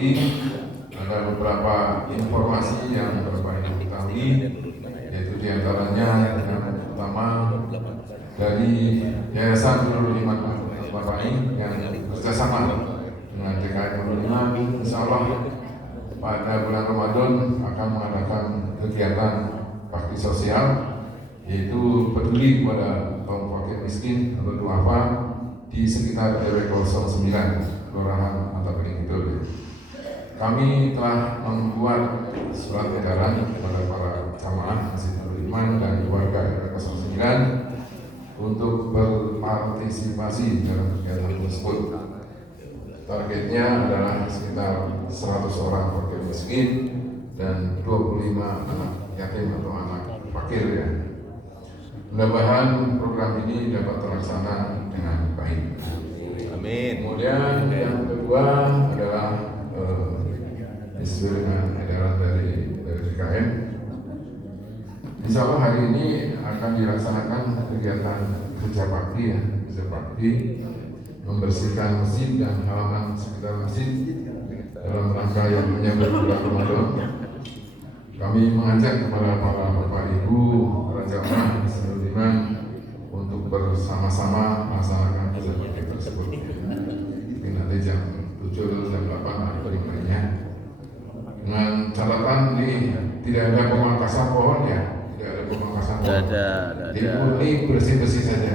ada beberapa informasi yang Bapak Ibu ketahui, yaitu diantaranya yang pertama dari Yayasan Nurul Iman Bapak yang bekerjasama dengan TKN Nurul Iman, insya Allah pada bulan Ramadan akan mengadakan kegiatan bakti sosial, yaitu peduli kepada kaum fakir miskin atau duafa di sekitar RW 09 Kelurahan Antapening Kidul. Kami telah membuat surat edaran kepada para jamaah Masjid Nurul Iman dan warga RW 09 untuk berpartisipasi dalam kegiatan tersebut. Targetnya adalah sekitar 100 orang fakir miskin dan 25 anak yatim atau anak fakir ya. Mudah-mudahan program ini dapat terlaksana dengan baik. Amin. Kemudian yang kedua adalah sesuai dengan edaran dari DKM. Insya Allah hari ini akan dilaksanakan kegiatan kerja bakti ya, kerja bakti membersihkan masjid dan halaman sekitar masjid dalam rangka yang menyambut bulan Ramadan. Kami mengajak kepada para bapak ibu, para jamaah Nurul Iman untuk bersama-sama melaksanakan kerja bakti tersebut. Mungkin nanti jam 7 jam 8 atau lainnya. Dengan catatan ini tidak ada pemangkasan pohon ya, tidak ada pemangkasan pohon. Ini bersih-bersih saja.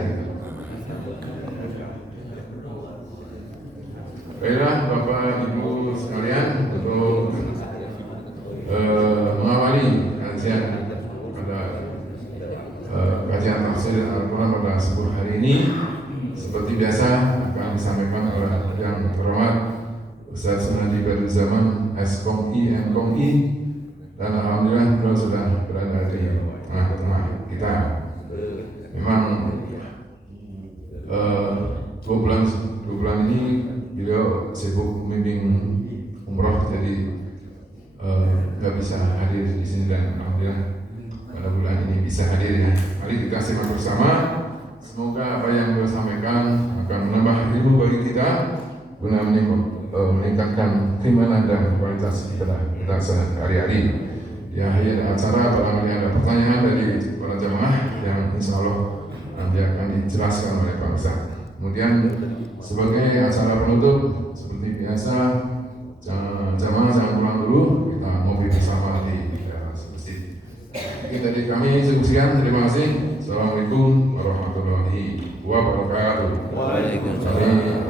Baiklah Bapak Ibu sekalian, untuk mengawali kajian pada kajian tafsir Al-Quran pada subuh hari ini, seperti biasa akan disampaikan oleh yang terhormat Ustaz Sunadi Badrul Zaman SKOMI MKOMI, dan alhamdulillah beliau sudah berada di tengah-tengah kita. Memang 2 bulan ini beliau sibuk membimbing umroh, jadi nggak bisa hadir di sini, dan alhamdulillah pada bulan ini bisa hadir ya. Mari kita simak bersama. Semoga apa yang beliau sampaikan akan menambah ilmu bagi kita guna meningkatkan keimanan dan kualitas kita sehari-hari. Di akhir acara barangkali ada pertanyaan dari para jamaah yang insya Allah nanti akan dijelaskan oleh Pak Ustaz. Kemudian sebagai acara penutup seperti biasa, jamaah jangan pulang dulu, kita ngopi bersama di teras masjid. Oke, dari kami cukup sekian, terima kasih. Assalamualaikum warahmatullahi wabarakatuh. Waalaikumsalam.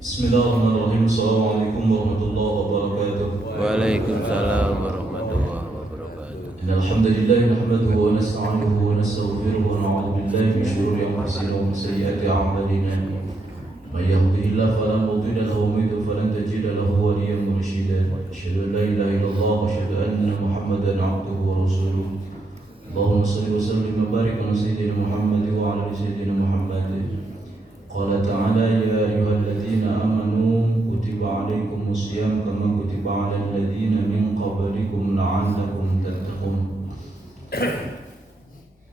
Bismillahirrahmanirrahim. Assalamualaikum warahmatullahi wabarakatuh. Waalaikumsalam warahmatullahi wabarakatuh. Alhamdulillah nahmaduhu wa nasta'inuhu wa nastaghfiruhu wa na'udzu billahi min shururi anfusina wa min sayyiati a'malina. May yahdihillahu fala mudilla lahu wa may yudlil falan tajida lahu waliyyan murshida. Asyhadu an la ilaha illallah wa asyhadu anna Muhammadan 'abduhu wa rasuluh. Allahumma shalli wa sallim wa barik ala sayyidina Muhammad wa ala ali sayyidina Muhammad. Qala ta'ala ya ayyuhalladzina amanu kutiba 'alaikumus shiyam kama kutiba 'alal ladzina min qablikum la'allakum tattaqun.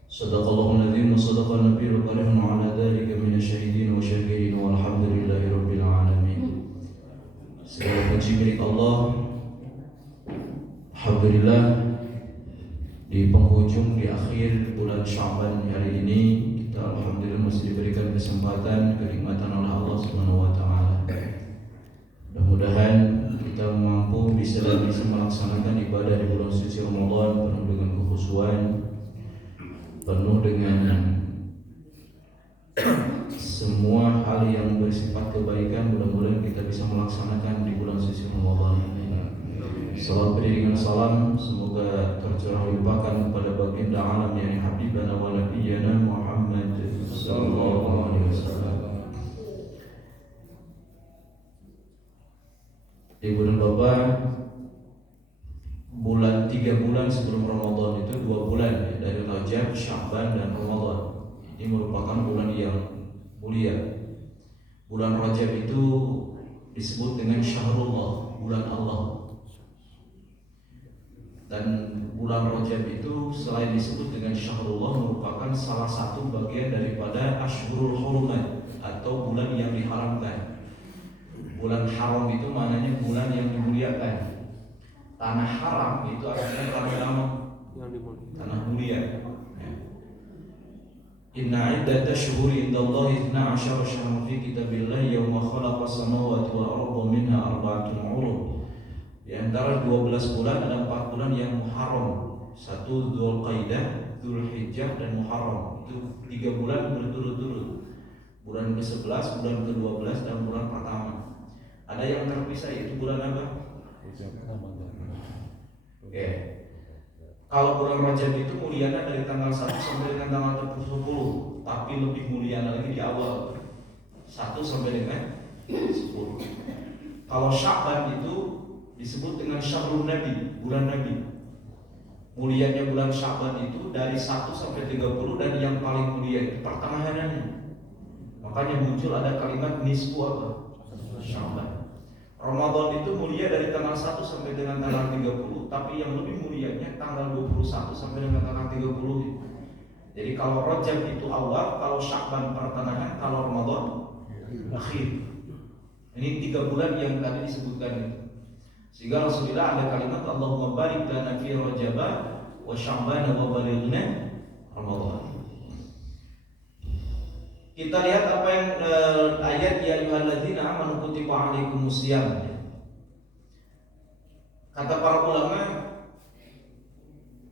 Shadaqallahul adzim wa shadaqan nabiyul karim wa 'ala dzalika minasyahidin wa syakirin walhamdulillahi rabbil alamin. Segala puji milik Allah. Alhamdulillah, di penghujung di akhir bulan Sya'ban hari ini kita alhamdulillah masih diberikan kesempatan, kenikmatan oleh Allah Subhanahu wa taala. Mudah-mudahan kita mampu bisa melaksanakan ibadah di bulan suci Ramadan penuh dengan kekhusyuan, penuh dengan semua hal yang bersifat kebaikan. Mudah-mudahan kita bisa melaksanakan di bulan suci Ramadan ini. Salam beriringan salam semoga tercurah limpahkan kepada baginda alam yang habibana wa nabiyyana Muhammad sallallahu alaihi wasallam. Ibu dan Bapak, bulan 3 bulan sebelum Ramadan itu 2 bulan ya, dari Rajab, Sya'ban dan Ramadan. Ini merupakan bulan yang mulia. Bulan Rajab itu disebut dengan Syahrullah, bulan Allah. Dan bulan Rajab itu selain disebut dengan Syahrullah merupakan salah satu bagian daripada Ashhurul Hurumat atau bulan yang diharamkan. Bulan haram itu maknanya bulan yang dimuliakan. Tanah haram itu artinya tanah mulia. Inna iddata syuhuri indallahi 12 syahran fi kitabillahi yawma khalaqas samawati wal arda minha arba'atun hurum. Di antara 12 bulan ada 4 bulan yang Muharram. 1 Dzulqa'dah, Dzulhijjah dan Muharram. Itu 3 bulan berturut-turut. Bulan ke-11, bulan ke-12 dan bulan pertama. Ada yang terpisah, yaitu bulan apa? Oke. Kalau bulan Rajab itu mulianya dari tanggal 1 sampai dengan tanggal 10, tapi lebih mulia lagi di awal 1 sampai dengan 10. Kalau Sya'ban itu disebut dengan Syahrul Nabi, bulan Nabi. Mulianya bulan Sya'ban itu dari 1 sampai 30 dan yang paling mulia itu pertengahannya. Makanya muncul ada kalimat nisfu apa? Sya'ban. Ramadan itu mulia dari tanggal 1 sampai dengan tanggal 30, tapi yang lebih mulianya tanggal 21 sampai dengan tanggal 30. Jadi kalau Rajab itu awal, kalau Sya'ban pertengahan, kalau Ramadan akhir. Ini 3 bulan yang tadi disebutkan itu. Sehingga Rasulullah ada kalimat Allahumma barik lana fi Rajab wa Sya'ban wa balighna Ramadan. Kita lihat apa yang ayat ya ayyuhalladzina amanu kutiba alaikumusiyam. Kata para ulama,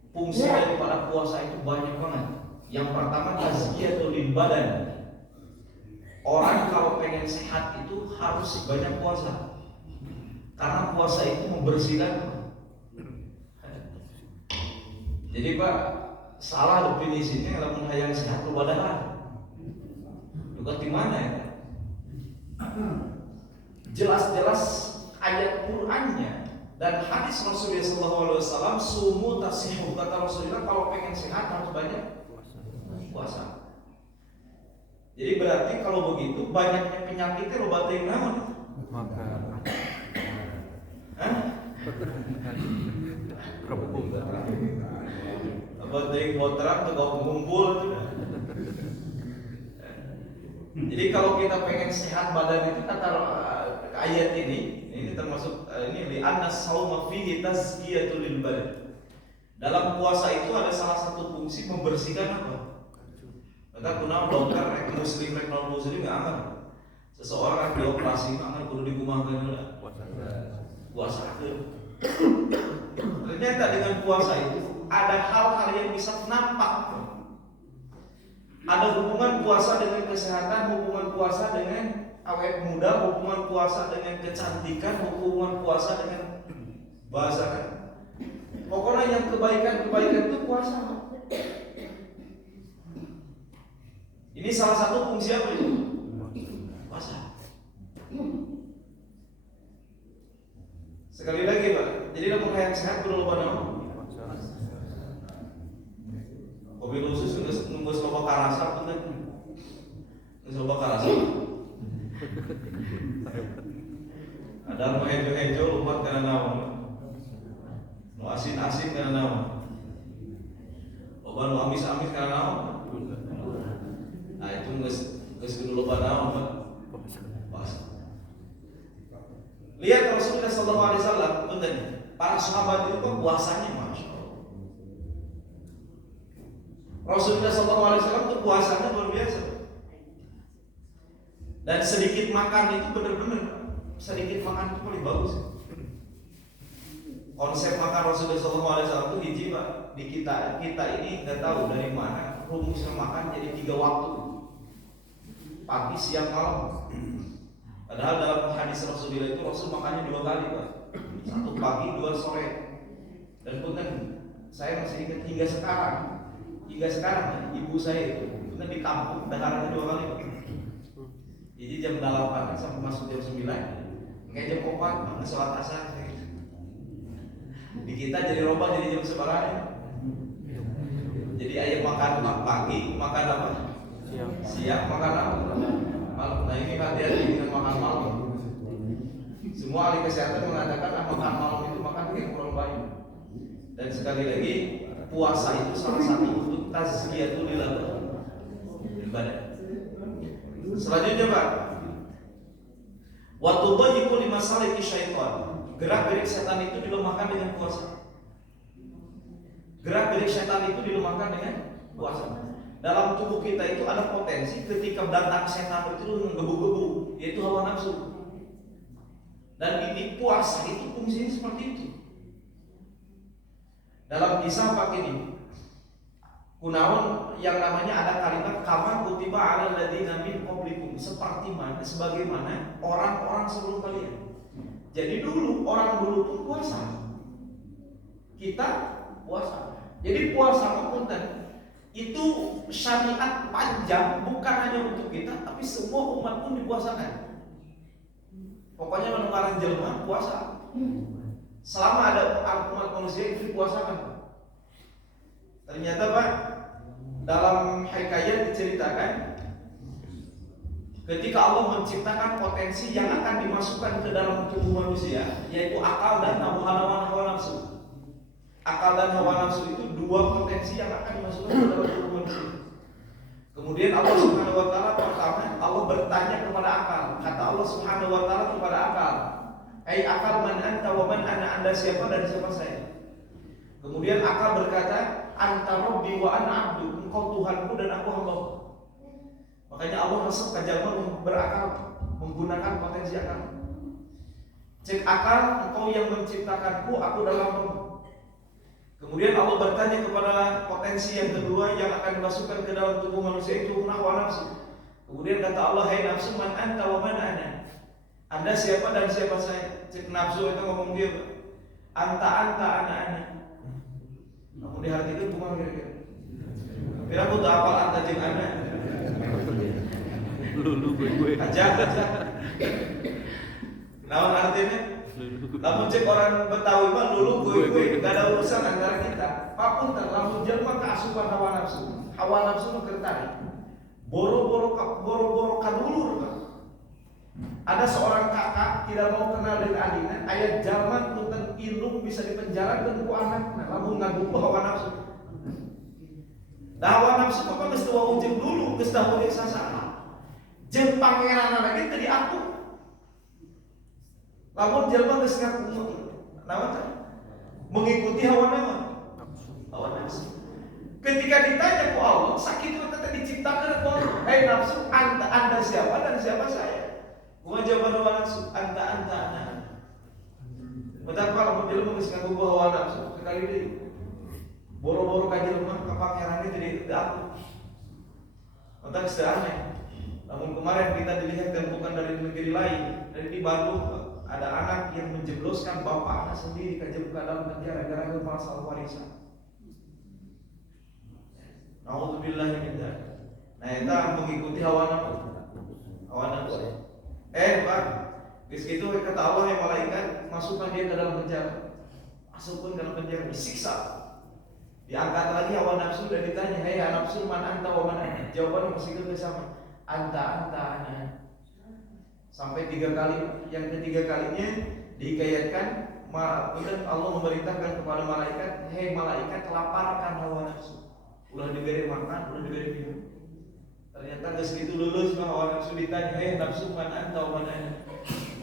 fungsi daripada puasa itu banyak banget. Yang pertama tazkiyatul lil badan. Orang kalau pengen sehat itu harus banyak puasa. Karena puasa itu membersihkan. Jadi Pak, salah definisinya kalau hayang sehat lu badan. Juga di mana ya? Jelas-jelas ayat Qur'annya dan hadis Rasulullah SAW, sumu tasihu, kata Rasulullah kalau pengen sehat harus banyak puasa. Jadi berarti kalau begitu banyaknya penyakitnya lo batin naon? Apa dari kotoran tuh kau mengumpul. Jadi kalau kita pengen sehat badan itu kata ayat ini termasuk ini li anna shauma fihi tazkiyatul lil badan. Dalam puasa itu ada salah satu fungsi membersihkan apa? Kata kunaon dokter muslim non muslim enggak aman. Seseorang dioperasi akan perlu dikumakan puasa. Ternyata dengan puasa itu ada hal-hal yang bisa nampak. Ada hubungan puasa dengan kesehatan, hubungan puasa dengan awet muda, hubungan puasa dengan kecantikan, hubungan puasa dengan bahasa. Pokoknya yang kebaikan-kebaikan itu puasa. Ini salah satu fungsi apa itu? Puasa. Sekali lagi Pak, jadi lamun hayang sehat kudu loba naon? Kopi khusus nunggu loba karasa punten. Geus loba karasa. Ada nu hejo-hejo lumpat kana naon? Nu asin-asin kana naon? Loba nu amis-amis kana naon? Nah itu geus kudu loba naon Pak? Puasa. Lihat Rasulullah SAW, benar, para sahabat itu kan puasanya Masya Allah. Rasulullah SAW itu puasanya luar biasa. Dan sedikit makan itu benar-benar, sedikit makan itu paling bagus. Konsep makan Rasulullah SAW itu hiji Pak. Di kita ini nggak tahu dari mana rumusnya makan jadi 3 waktu, pagi, siang, malam. Padahal dalam hadis Rasulullah itu Rasul makannya 2 kali Pak, 1 pagi, 2 sore. Dan punten saya masih ingat hingga sekarang ibu saya itu punten di kampung daharannya 2 kali Pak. Jadi jam 8 sampai masuk jam 9, kayak jam 4 sholat asar. Di kita jadi roba jadi jam sebarang. Jadi ayam makan pagi, makan apa? Siang makan apa? Malam. Nah ini hati-hati dengan makan malam. Semua ahli kesehatan mengatakan makan malam itu makan yang kurang baik. Dan sekali lagi, puasa itu salah satu untuk tazkiyatul ibadah. Selanjutnya Pak, waktu dhayiqu limasaliki syaitan. Gerak-gerik setan itu dilemahkan dengan puasa. Gerak-gerik setan itu dilemahkan dengan puasa. Dalam tubuh kita itu ada potensi ketika datang setan itu menggebu-gebu, yaitu hawa nafsu. Dan ini puasa itu fungsinya seperti itu. Dalam kisah Pak ini, kunaon yang namanya ada kalimat kama kutiba alal ladzina min qablikum, sebagaimana orang-orang sebelum kalian. Jadi dulu orang dulu pun puasa. Kita puasa. Jadi puasa punten itu syariat panjang, bukan hanya untuk kita, tapi semua umat pun dipuasakan. Pokoknya menukaran jelma puasa. Selama ada umat manusia itu dipuasakan. Ternyata Pak, dalam hikayat diceritakan ketika Allah menciptakan potensi yang akan dimasukkan ke dalam tubuh manusia, yaitu akal dan hawa nafsu. Akal dan hawa nafsu itu dua potensi yang akan dimasukkan ke dalam tubuh manusia. Kemudian Allah Subhanahu wa taala pertama Allah bertanya kepada akal. Kata Allah Subhanahu wa taala kepada akal, "Hai akal, man anta wa man ana, Anda siapa dan siapa saya?" Kemudian akal berkata, "Anta rabbi wa ana abdu." Engkau Tuhanku dan aku hamba. Makanya Allah resep kajalma berakal menggunakan potensi akal. Cek akal, engkau yang menciptakanku, aku dalam hamba. Kemudian Allah bertanya kepada potensi yang kedua yang akan dimasukkan ke dalam tubuh manusia itu hawa nafsu. Kemudian kata Allah, "Hai nafsu, man anta wa man ana." Anda siapa dan siapa saya? Cek nafsu itu ngomong dia, "Anta ana." Namun di hati itu bukan kira-kira. Kira butuh apa anta jeung ana? Lu gue. Aja. Naon artinya? Lamun cek orang Betawi mah lulu gue gak ada urusan antara kita. Apapun lamun jelma keasupan hawa nafsu. Hawa nafsu mah tertarik. Boro-boro kadulur Pak. Ada seorang kakak tidak mau kenal dengan adina, ayat zaman punten ilung bisa dipenjarakeun ku anakna lamun ngagugu hawa nafsu. Da hawa nafsu mah geus teu ujung dulu, geus teu boleh sasaha. Jeung pangeranna lagi teu diatur. Lamun jelma geus ngaku naon teh? Mengikuti hawa nafsu. Ketika ditanya ku Allah, sakit itu teh diciptakeun ku Allah. Hai nafsu, anda siapa dan siapa saya? Kumaha jawaban hawa nafsu? Anta ana. Betapa lamun jelma geus ngaku hawa nafsu, sekali deui. Boro-boro ka jelma ka pangeranna teh diatur. Mata geus aneh. Namun kemarin kita dilihat dan bukan dari negeri lain, dari di Bandung. Ada anak yang menjebloskan bapaknya sendiri ke dalam penjara gara-gara masalah warisan. Nauzubillah min dzalik. Nah, eta mengikuti hawa nafsu. Pak, geus kitu kata Allah yang malaikat masukkan dia ke dalam penjara. Masukkan ke dalam penjara, disiksa. Diangkat lagi hawa nafsu dan ditanya, "Hai nafsu, man anta wa man ana?" Jawabannya masih sama. Anta ana. Sampai 3 kali, yang ketiga kalinya dihikayatkan Allah memerintahkan kepada malaikat, "Hei malaikat, laparkan hawa nafsu." Ulah diberi makan, ulah diberi minum. Ternyata geus kitu lulus mah hawa nafsu ditanya, "Hei nafsu, man anta wa man ana?"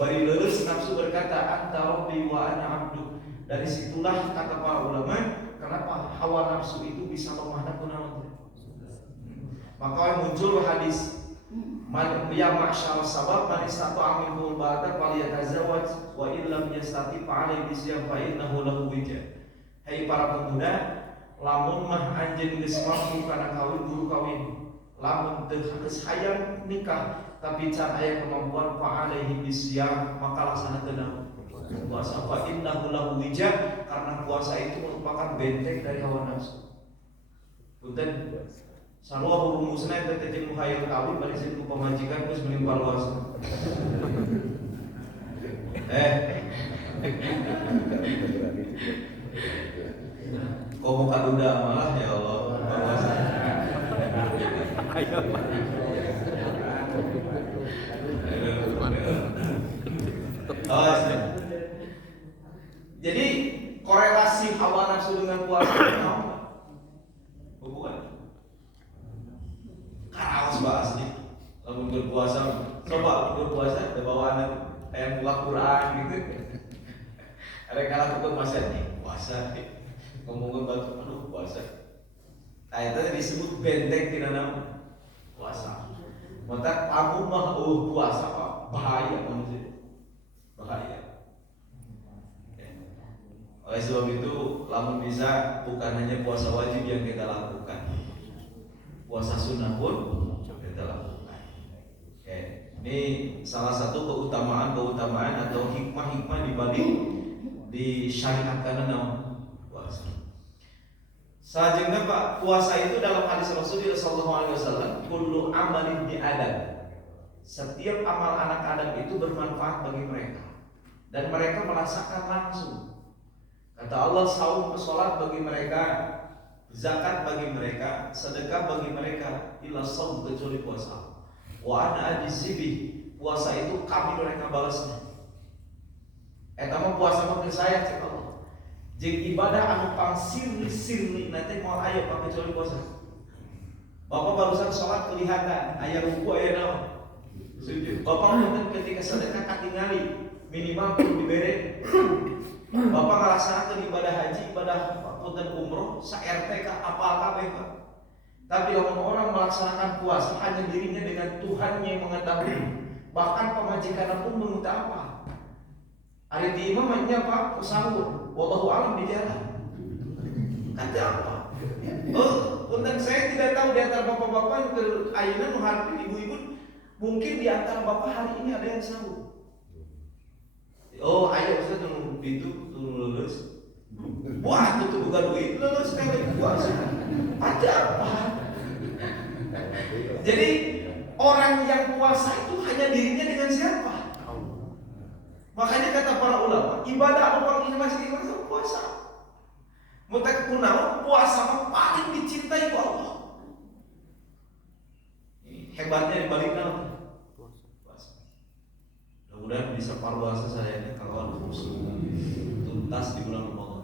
Bari lulus nafsu berkata, "Anta rabbi wa ana abdu." Dari situlah kata para ulama, kenapa hawa nafsu itu bisa lemah kunaon. Maka muncul hadis man ya ma'syar sabab man istata'a minhul ba'da falyatazawwaj wa illam yastati fa'alaihi bisyam fa innahu lahu wija. Hai para pemuda, lamun mah anjeun geus mampu kana kawin guru kawin, lamun teu geus hayang nikah tapi can aya kemampuan fa'alaihi bisyam, maka laksanakeun puasa. Fa innahu lahu wija, karena puasa itu merupakan benteng dari hawa nafsu. Punten sarua rumusna eta teh jeung hayang kawin bari sing ku pamajikan geus melimpah luas. Kok mau kaduda malah ya Allah. Jadi korelasi hawa nafsu dengan puasa tahu nggak? Hubungan. Karaos bahasnya. Lamun berpuasa, coba berpuasa ada bawa anak yang buka Quran gitu. Ada kalau aku puasa nih, puasa ngomongin batu, aduh puasa. Nah itu disebut benteng tidak nama puasa. Maka kamu mah puasa pak bahaya manusia, bahaya. Oleh sebab itu, lamun bisa bukan hanya puasa wajib yang kita lakukan, puasa sunnah pun kita lakukan. Oke, ini salah satu keutamaan atau hikmah di balik disyariatkan puasa. Selanjutnya Pak, puasa itu dalam hadis Rasulullah SAW, kullu amalin di Adam. Setiap amal anak Adam itu bermanfaat bagi mereka dan mereka merasakan langsung. Kata Allah, saum sholat bagi mereka, zakat bagi mereka, sedekah bagi mereka, illa saum kecuali puasa. Wa ana ajzibi, puasa itu kami mereka balasnya. Eta mah puasa mah saya cek Allah. Jeung ibadah anu pang sirni nanti mau aya pak kecuali puasa. Bapak barusan sholat kelihatan aya ruku aya naon. Sujud. Bapak mungkin ketika sedekah katingali minimal perlu dibere. Bapak ngelaksanakan ibadah haji, ibadah punten umroh, sa-RT ka apal kabeh Pak. Tapi orang melaksanakan puasa hanya dirinya dengan Tuhan yang mengetahui. Bahkan pemajikan pun meminta apa? Hari di imamnya Pak sahur, wallahu alam di jalan. Kata apa? Punten saya tidak tahu di antara bapak-bapak yang ayeuna nu hareup ibu-ibu, mungkin di antara bapak hari ini ada yang sahur. Oh, ayo Ustaz turun pintu, turun lulus. Wah, itu bukan duit, lulus kali puasa. Ada apa? Jadi orang yang puasa itu hanya dirinya dengan siapa? Makanya kata para ulama, ibadah apa yang masih ibadah puasa. Mutak kunaon puasa paling dicintai ku Allah. Ini hebatnya di balik nama. Mudah-mudahan bisa parwasa saya ini kalau tuntas di bulan Ramadan.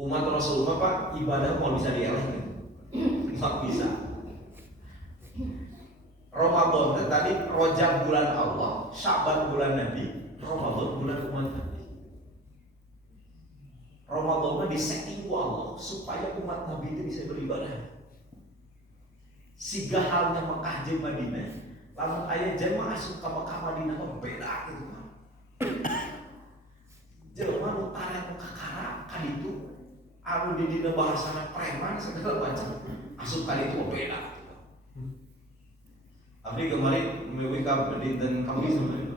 Umat Rasulullah Pak, ibadah mau bisa dieleh nggak bisa. Ramadan tadi Rajab bulan Allah, Syaban bulan Nabi, Ramadan bulan umat Nabi. Ramadan disetting ku Allah supaya umat Nabi itu bisa beribadah. Siga halnya Mekah jeung Madinah, lamun aya jemaah asup ka Mekah Madinah mah beda gitu kan. Jelema nu tara ka kara ka ditu, anu di dina bahasana preman segala macam, asup ka ditu beda. Abdi kemarin mewi ka dinten Kamis kemarin.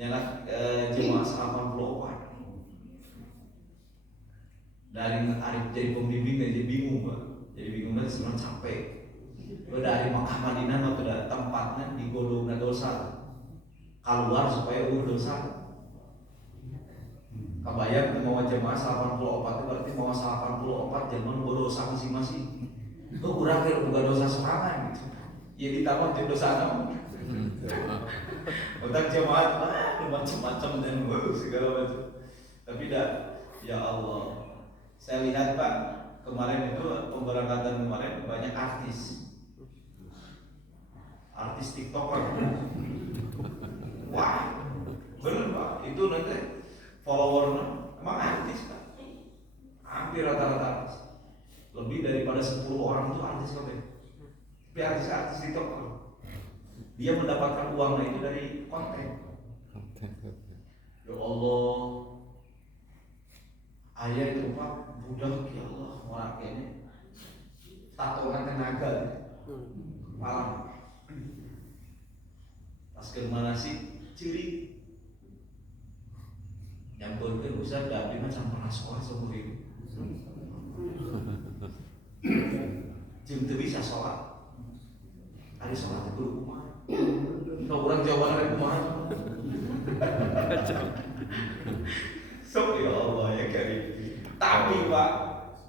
Nyanak jemaah 84. Dari arif jadi pembimbing jadi bingung Pak. Jadi bingung banget sebenarnya capek. Dari Makkah Madinah mah sudah tempatnya digodongna dosa. Keluar supaya dosa. Kabayang mau jemaah 84 itu berarti mau 84 jemaah berdosa masing-masing. Itu kurang kira bukan dosa serangan gitu. Ya ditambah jeung dosa naon. Untuk jemaah macam-macam dan segala macam. Tapi dah ya Allah. Saya lihat Pak, kemarin itu pemberangkatan kemarin banyak artis TikToker. Wah, bener Pak, itu nanti followernya emang artis Pak. Hampir rata-rata artis. Lebih daripada 10 orang itu artis Pak. Tapi artis TikToker. Dia mendapatkan uangnya itu dari konten. Ya Allah, ayah itu Pak, budak ya Allah, waraknya tatoan tenaga malam. Pas ke mana sih ciri nyampeurkeun Ustaz da abdi mah sampurna sholat seumur hidup. Jeung teu bisa sholat. Ari sholat teh kudu kumaha? Kalau urang jawaban ari kumaha? Sok ya Allah ya Karim. Tapi Pak,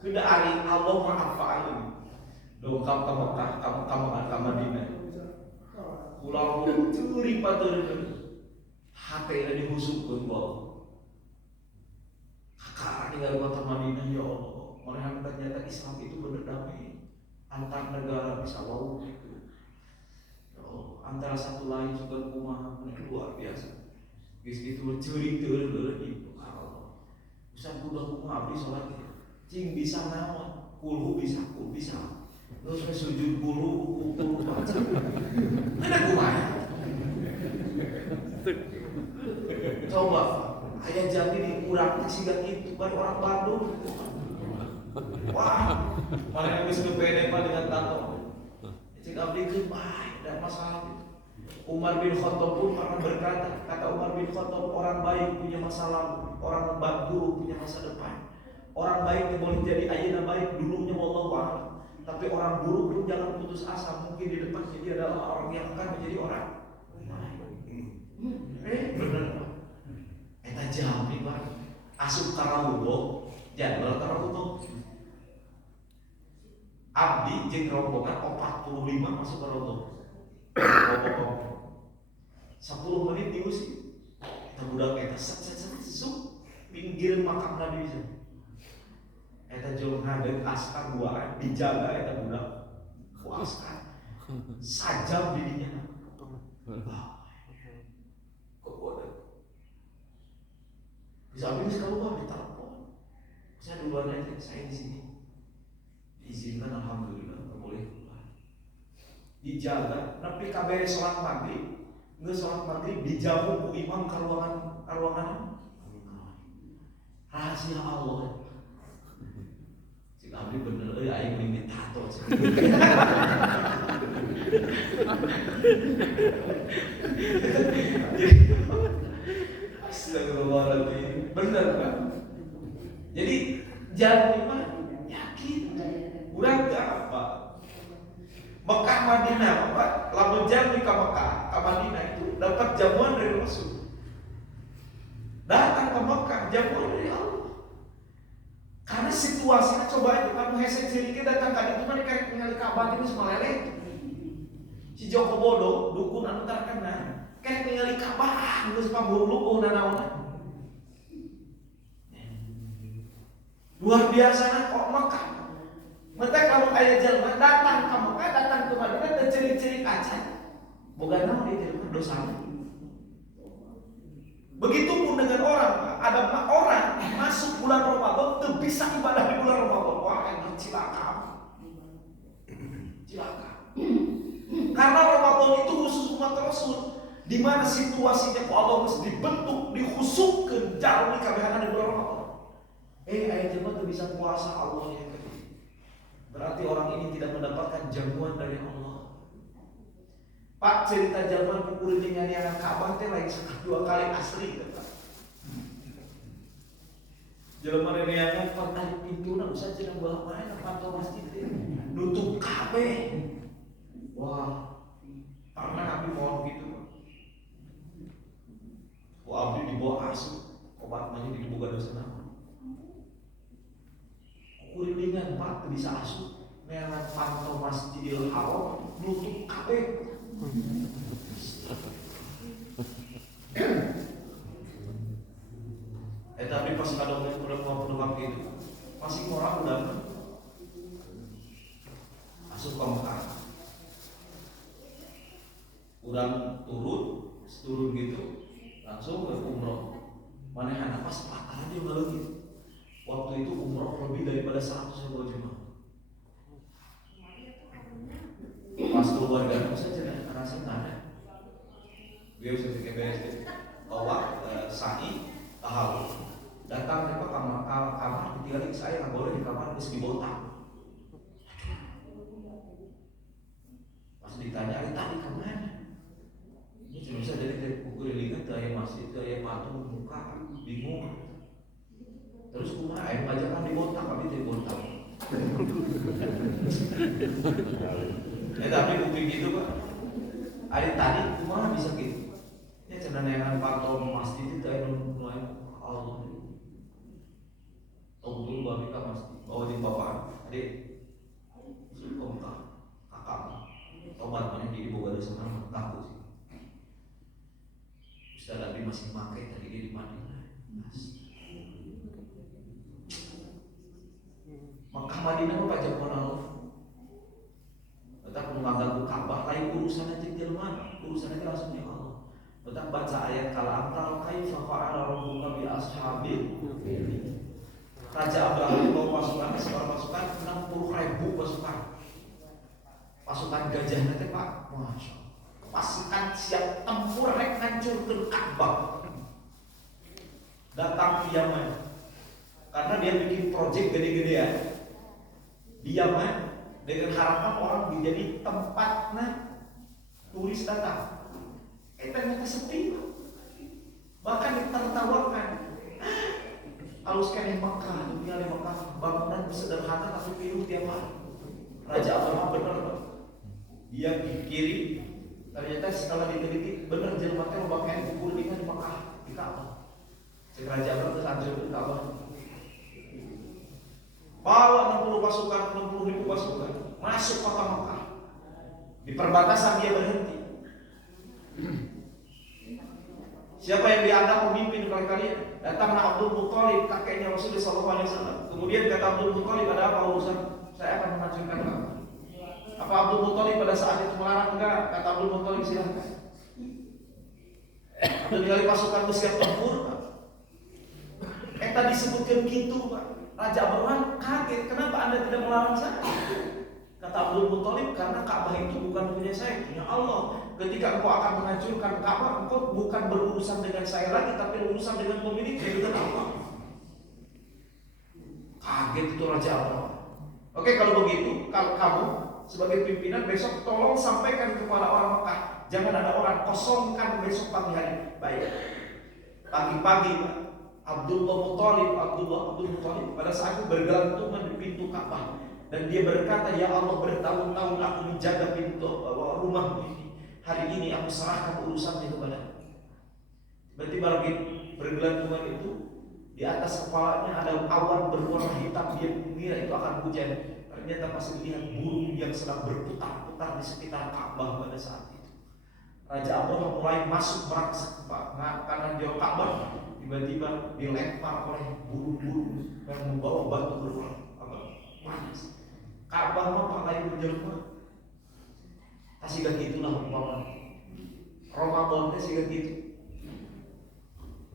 kudu ari Allah ma'afain. Dongkap ka Mekah, ka Madinah. Pulau teri patur hati antar negara bisa wow gitu. Antara satu lain juga kumaha luar biasa. Geus kitu ceurik teu gitu. Bisa kudu kumaha abdi salat cing bisa naon, kulhu bisa. Terus sujud kulhu baca. Ada kumaha? Coba aya jadi di urang teh siga kitu baru orang Bandung gitu. Wah, mana geus kepede dengan tato. Cik abdi keur bae, ada masalah gitu. Umar bin Khattab pun pernah berkata, kata Umar bin Khattab, orang baik punya masa lalu, orang buruk punya masa depan. Orang baik yang boleh jadi ayeuna baik dulunya wallahu a'lam. Tapi orang buruk pun jangan putus asa, mungkin di depan jadi adalah orang yang akan menjadi orang bener Pak. Eta jami Pak. Asup karawudo, jadwal karawudo. Abdi jeung rombongan 45 masuk karawudo. 10 menit diusi. Eta budak eta set pinggir makam Nabi bisa. Eta jeung ngadeg askar duaan dijaga eta budak ku askar. Sajam didinya. Kok bodoh. Bisa habis keluar ditelepon. Saya duluan aja, saya di sini. Diizinkan alhamdulillah boleh keluar. Dijaga, tapi kabeh sholat maghrib, nggak sholat maghrib dijamu ku imam ke ruangan rahasia Allah. Si abdi bener, aing mending tato. Astagfirullahaladzim, bener kan? Jadi jangan gimana? Yakin, udah gak apa? Mekah Madinah, apa? Lamun jam di Mekah, ke Madinah itu dapat jamuan dari Rasul. Datang ke Mekah, jamuan dari Allah. Karena situasinya coba aja, kamu hesek sedikit datang tadi itu kan kayak ningali Ka'bah itu semua lele. Si Joko Bodo, dukun anu terkenal, kayak ningali Ka'bah, geus pambuluk nanaon. Luar biasa kok Mekah. Maka kamu aya jelema datang ke Mekah, datang ke Madinah dan ciri-ciri acan. Boga naon ieu jelema dosa. Begitupun dengan orang, ada orang masuk bulan Ramadan teu bisa ibadah di bulan Ramadan. Wah, ini cilaka. Karena Ramadan itu khusus umat Rasul, di mana situasinya Allah harus dibentuk, dikhususkan jauh di kabehan di bulan Ramadan. Ayat jelema teu bisa puasa Allah ya. Berarti orang ini tidak mendapatkan jamuan dari Allah. Pak, cerita zaman pukul nyanyian Ka'bah teh lain dua kali asli gitu, Pak. Jelema neneangan pantai pintuna usah cenah bae mana pantau masjid teh. Nutup kabeh. Wah. Pernah Nabi mau gitu, Pak. Wah, abdi dibawa asup, obat mah diboga dosa naon. Kurilingan Pak bisa asup. Neangan pantau Masjidil Haram nutup kabeh. Tapi pas kadang penumpang gitu masih orang udah masuk ke Mekah, udah turun gitu langsung ke umroh. Mana anak pas patahan dia lagi waktu itu umroh lebih daripada 100 jemaah. Pas keluarga saja rasa nggak ada. Dia bisa beres tawaf sa'i tahal. Datang ke kamar ditinggalin saya nggak boleh di kamar terus dibotak. Pas ditanya tadi kemana? Ini cuma bisa jadi pukul lihat daya masjid daya patung muka bingung. Terus kumaha air pajakan dibotak tapi dibotak. Tapi bukti gitu Pak. Hari tadi kumaha bisa gitu. Ya cenah neangan pantau masjid itu aya mulai Allah. Tunggu babi ka masjid. Bawa di bapak. Adik. Sukom ka kakak. Tobat mana di boga dosa mana takut sih. Ustaz Nabi masih pakai tadi dia di Madinah. Maka Madinah apa jamuan Allah? mengganggu Ka'bah, lain urusan aja jelema, urusan aja langsung ya Allah. Betul baca ayat kalam tal kaifa fa'ala rabbuka bi ashabil fil. Raja Abraham bawa pasukan, sebarang pasukan 60.000 pasukan. Pasukan gajah nanti Pak, masya Allah. Pasukan siap tempur rek hancurkan Ka'bah. Datang ke Yaman, karena dia bikin proyek gede-gedean di Yaman dengan harapan orang menjadi tempatnya turis datang. Ternyata sepi, bahkan ditertawakan. Kalau sekalian Mekah, dunia di Mekah, bangunan sederhana tapi penuh tiap hari. Raja Abraham benar, dia kiri. Ternyata setelah diteliti benar jelmatnya membakaian kubur di Mekah di Ka'bah. Raja Abraham terus hancur di Ka'bah. Bawa 60.000 pasukan masuk kota Mekah. Di perbatasan dia berhenti. Siapa yang dianggap pemimpin oleh kalian? Datanglah Abdul Muthalib, kakeknya Rasulullah SAW. Kemudian kata Abdul Muthalib, ada apa urusan? Saya akan menghancurkan Ka'bah. Apa Abdul Muthalib pada saat itu melarang? Enggak. Kata Abdul Muthalib, silahkan. Dari pasukan bersiap tempur, Pak. Tadi disebutkan gitu, Pak. Raja Abraham kaget, kenapa Anda tidak melarang saya? Kata Abdul Muthalib, karena Ka'bah itu bukan punya saya, punya Allah. Ketika engkau akan menghancurkan Ka'bah, engkau bukan berurusan dengan saya lagi, tapi berurusan dengan pemilik, yaitu Allah. Kaget itu Raja Abraham. Oke, kalau begitu, kalau kamu sebagai pimpinan besok tolong sampaikan kepada orang Mekah, jangan ada orang kosongkan besok pagi hari. Baik. Pagi-pagi, Pak. Abdul Muthalib pada saat itu bergelantungan di pintu Ka'bah dan dia berkata, ya Allah, bertahun-tahun aku menjaga pintu rumahmu ini. Hari ini aku serahkan urusannya kepada. Berarti bagi bergelantungan itu di atas kepalanya ada awan berwarna hitam, dia mengira itu akan hujan. Ternyata pas melihat burung yang sedang berputar-putar di sekitar Ka'bah pada saat itu. Raja Abraham mulai masuk merangsak kanan jauh Ka'bah. Tiba-tiba dilempar oleh burung-burung yang membawa batu berwarna panas. Ka'bah mah lain berjelma. Kasih gitulah umpama. Ramadan teh siga gitu.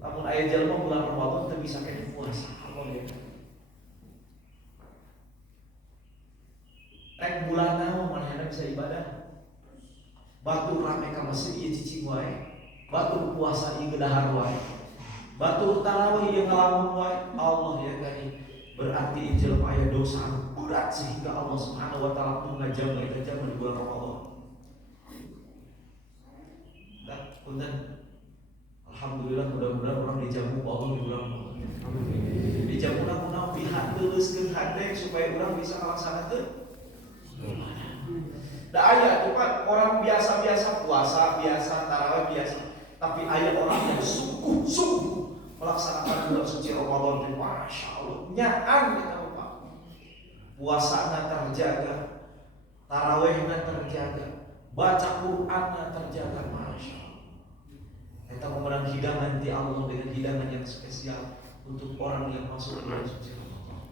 Namun aya jelma bulan Ramadan teh bisa kayak puasa. Rek bulan naon manehna bisa ibadah. Batur rame ka masjid ieu cicing wae. Batur puasa ieu gedahar wae. Batur tarawih yang ngalamun wae, Allah ya kani. Berarti jelema aya dosa berat sehingga Allah Subhanahu wa taala pun ngajam di bulan Ramadan. Dan punten alhamdulillah mudah-mudahan orang dijamu Allah di bulan Ramadan. Amin. Dijamu kunaon dihanteuskeun handek supaya orang bisa ngalaksanakeun. Da aya tuh kan orang biasa-biasa puasa biasa, tarawih biasa. Tapi ayat orang yang sungguh-sungguh melaksanakan bulan suci Ramadan itu, masya Allah, nyaan kita Bapak. Puasanya terjaga, tarawihnya terjaga, baca Qur'annya terjaga, masya Allah. Kita memenang hidangan di Allah dengan hidangan yang spesial untuk orang yang masuk bulan suci Ramadan.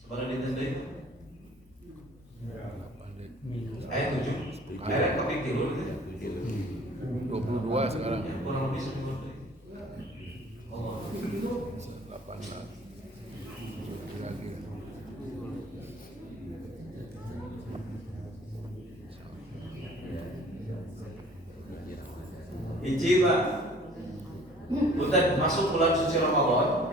Sebenarnya ditandai. Ayat 7. Ayat topik tidur gitu. 22 sekarang. Kurang lebih 10. Oh. 18. Lagi. Hiji, Pak. Bukan masuk bulan suci Ramadan.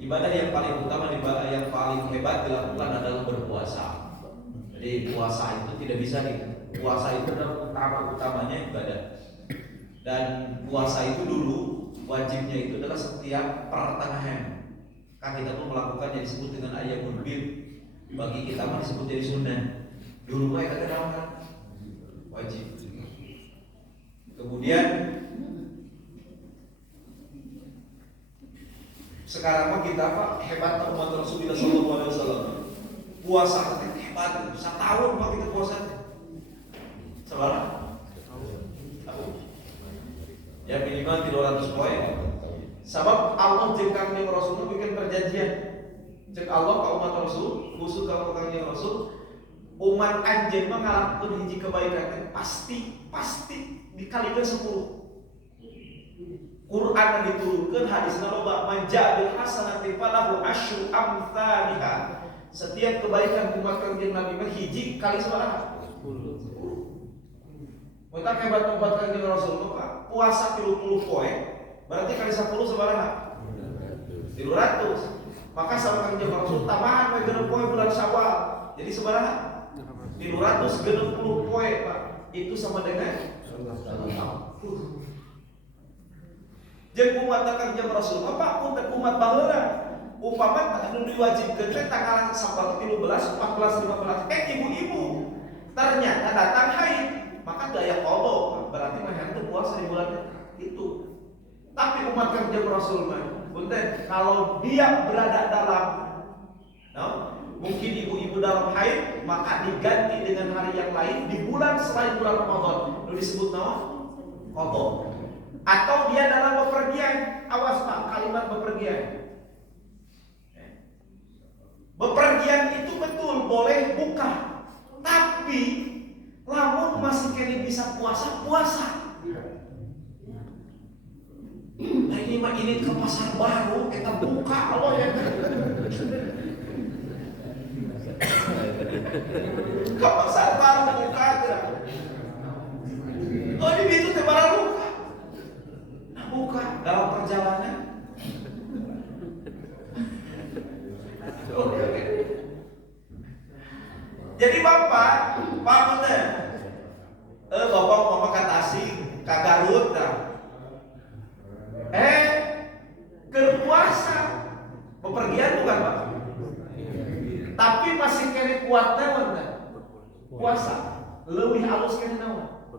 Ibadah yang paling utama, ibadah yang paling hebat dilakukan adalah berpuasa. Jadi puasa itu tidak bisa puasa itu adalah utamanya ibadah. Dan puasa itu dulu wajibnya itu adalah setiap pertengahan. Kan kita pun melakukan yang disebut dengan ayyamul bid. Bagi kita mah disebut jadi sunnah. Dulu mah kita kan wajib. Kemudian sekarang mah kita Pak hebat umat Rasulullah SAW. Puasa kita hebat, setahun Pak kita puasa. Seberapa? Ya minimal 300 poin. Sebab Allah jeung Kanjeng Rasulullah bikin perjanjian. Cek Allah ka umat Rasul, khusus ka kanjeng Rasul, umat anjeun mah ngalakukeun hiji kebaikan pasti dikalikan 10. Quran diturunkan, hadisna loba, man jaa bil hasanati falahu asyru amsalihha. Setiap kebaikan umat kanjeng Nabi mah hiji kali sabaraha? 10. Mata kebat umat kanjeng Rasul mah puasa 30 poe, berarti kali 10 sabaraha? 300. Maka sama kanjeng Rasul tambahan we 6 poe bulan Syawal. Jadi sabaraha? 360 poe, Pak. Itu sama dengan 1 jeung umat kanjeng Rasul apa pun umat baheula umpama anu diwajibkeun teh tanggal 13, 14, 15 ibu-ibu ternyata datang haid maka daya qada berarti mah henteu puasa di bulan itu. Tapi umat kanjeng Rasul mah punten kalau dia berada dalam mungkin ibu-ibu dalam haid maka diganti dengan hari yang lain di bulan selain bulan Ramadan itu disebut nama qada. Atau dia dalam bepergian, awas Pak, kalimat bepergian. Bepergian itu betul boleh buka, tapi lamun masih kini bisa puasa. Nah ini mah ini ke pasar baru, kita buka Allah ya. Ke pasar baru buka aja. Oh di situ teh barang buka. Bukan dalam perjalanan. Jadi Bapak bener. Bapak mau ke Tasik, ke Garut kerpuasa bepergian bukan Pak? Tapi masih kene kuat naon puasa. Leuwih halus kene naon?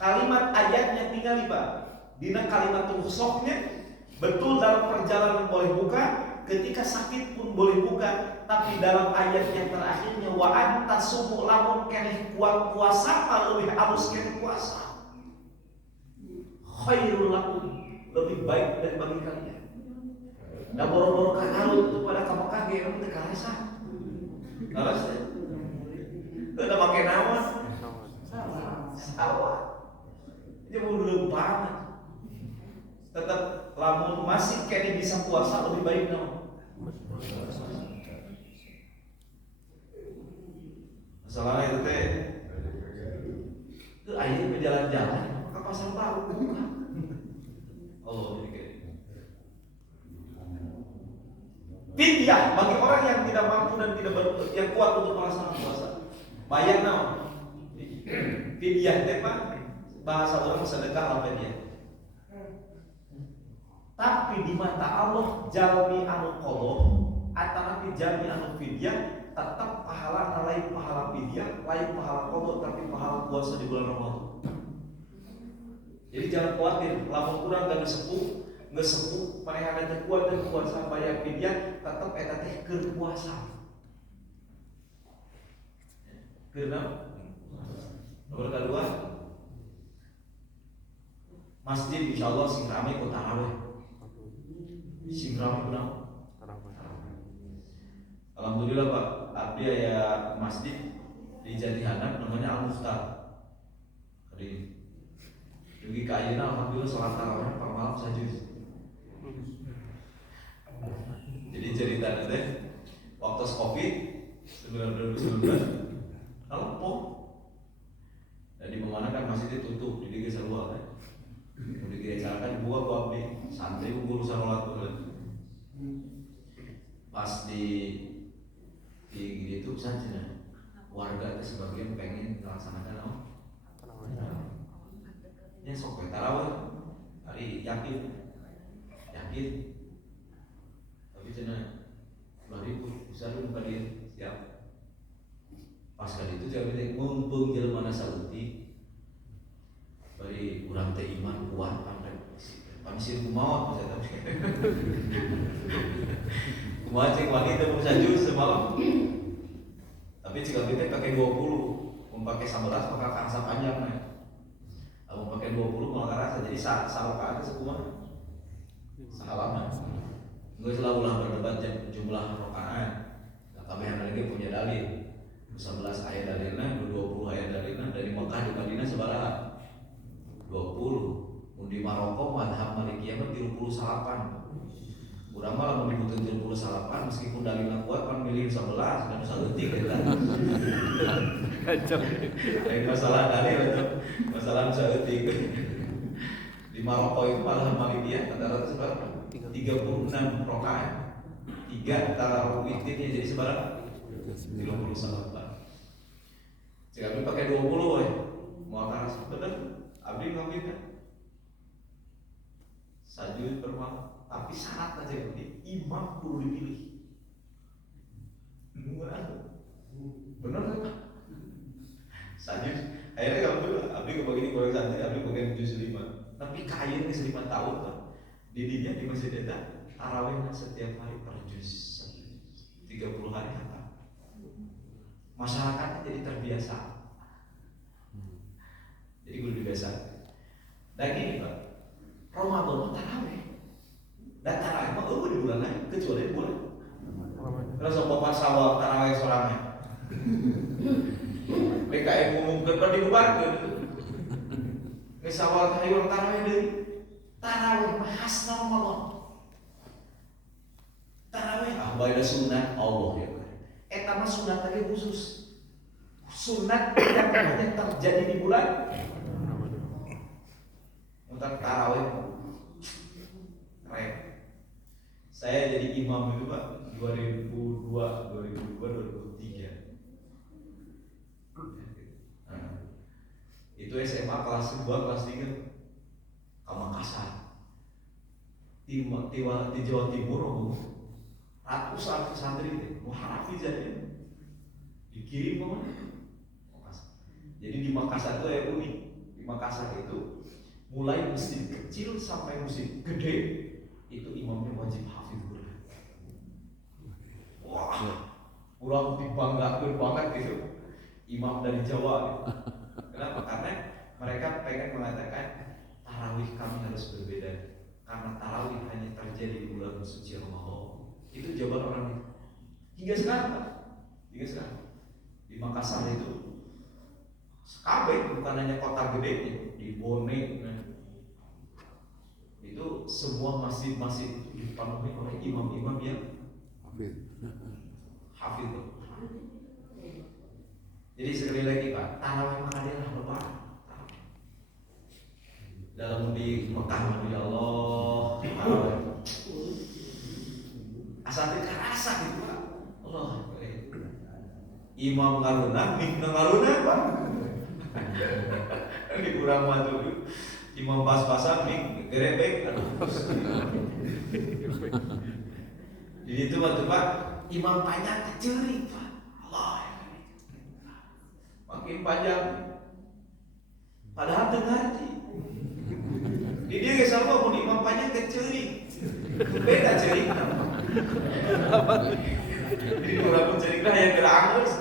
Kalimat ayatnya tinggal Pak. Dina kalimat rukhsahnya betul dalam perjalanan boleh buka, ketika sakit pun boleh buka, tapi dalam ayat yang terakhirnya wa antasumu lamun keneh kuat puasa lebih halus keneh puasa. Khairul lakum, lebih baik dari bagi kalian. Da boro-boro ka Garut itu pada ka Mekah ge teu karesa. Alas teh. Teu da make naon? Sawah. Dia mau dulu banget. Tetap lamun masih kini bisa puasa lebih baik dong. Masalahnya itu teh, akhirnya berjalan-jalan ke pasar baru buka. Oh jadi kayak fidyah bagi orang yang tidak mampu dan yang kuat untuk melaksanakan puasa. Bayar naon? Fidyah teh Pak. Bahasa orang sedekah apa dia? Tapi di mata Allah jalmi anu qadha atau jalmi anu fidyah tetap pahala lain pahala fidyah, lain pahala qadha tapi pahala puasa di bulan Ramadan. Jadi jangan khawatir, lamun kurang gak ngesepuh manehna teh kuat dan puasa bayar fidyah tetap eta teh keur puasa. Keur nomor kedua masjid insyaallah sing rame ku tarawih. Sing rame benar. Alhamdulillah Pak, abdi aya masjid di Jatihandap namanya Al-Mukhtar. Dugi ka ayeuna alhamdulillah salat tarawih per malam sajuz. Jadi cerita teh waktu Covid 2019 telepon. Dan di mana kan masjidnya tutup, di dieu sarua kan. Di gereja kan buka ku abdi, santai ku salat pas di itu saja warga itu sebagian pengen melaksanakan ya sok tarawih hari yakin tapi cina 2000 bisa lu buka dia siap pas kali itu jawabnya mumpung jelema sauti bari urang teh iman kuat pansir kumaha pas eta kumaha cek wanita mau sajus semalam tapi jika kita pakai 20 mau pakai 11 maka kangsa panjang nih mau pakai 20 malah karasa jadi sama ke atas kumaha sahalaman Nggak selalu lah berdebat jumlah rakaat. Kami lagi punya dalil 11 ayat dalilnya, 20 ayat dalilnya. Dari Mekah di Madinah sebarang 20. Di Maroko madhab Malikiyah 38. Urang mah lamun dibutuhin 38 meskipun dalilnya kuat kan milih 11 dan saeutik eta. Masalah dalil itu masalah saeutik. Di Maroko itu madhab Malikiyah rata-rata sebarang 36 rakaat. 3 antara witirnya jadi sebarang 38. Jika kami pakai 20 ya. Mau akan bener abdi ngambil kan. Sajud bermalam. Tapi syarat aja ini imam perlu dipilih. Benar kan? Sajud. Akhirnya kalau dulu, abdi kebagi goreng santai, abdi bagian juz 5. Tapi kaya nih 5 tahun kan. Didinya di masjid itu tarawih setiap hari per juz 30 hari hatam. Masyarakatnya jadi terbiasa. Jadi kudu biasa. Dan gini Pak, Ramadan tarawih. Dan tarawih mah di bulan lain kecuali bulan. Terus bapak sawal tarawih sorangan. Mereka yang ngumumkan pada dibubarkan. Nges sawal tarawih tarawih deui. Tarawih mah khasna Ramadan. Tarawih bae sunat Allah ya. Eta mah sunat lagi khusus. Sunat yang hanya terjadi di bulan untuk tarawih. Keren. Saya jadi imam itu Pak 2002, 2003. Nah, itu SMA kelas 2, kelas 3 ke Makassar. Di Jawa Timur ratusan santri mau harafi saja dikirim ke mana? Makassar. Jadi di Makassar itu unik. Di Makassar itu mulai masjid kecil sampai masjid gede itu imamnya wajib hafid Quran. Wah, kurang dibanggakan banget gitu. Imam dari Jawa gitu. Kenapa? Karena mereka pengen mengatakan tarawih kami harus berbeda karena tarawih hanya terjadi di bulan suci Ramadan. Itu jawaban orang itu. Hingga sekarang Pak. Hingga sekarang di Makassar itu Kabeh bukan hanya kota gede di Bone itu semua masjid-masjid dipenuhi oleh imam-imam yang hafid. Jadi sekali lagi Pak, tarawih maka dia lebaran. Dalam di Mekah ya Allah, tarawih. Asal terasa gitu Pak. Allah. Imam ngaluna, mik ngaluna Pak. Di kurang matu imam pas-pasan mik gerebek. Jadi itu waktu Pak, imam panjang keceri Pak. Allah. Makin panjang. Padahal dengarti. Di dia ke sama pun imam panjang keceri. Beda cerita. Jadi kurang cerita yang gerangus.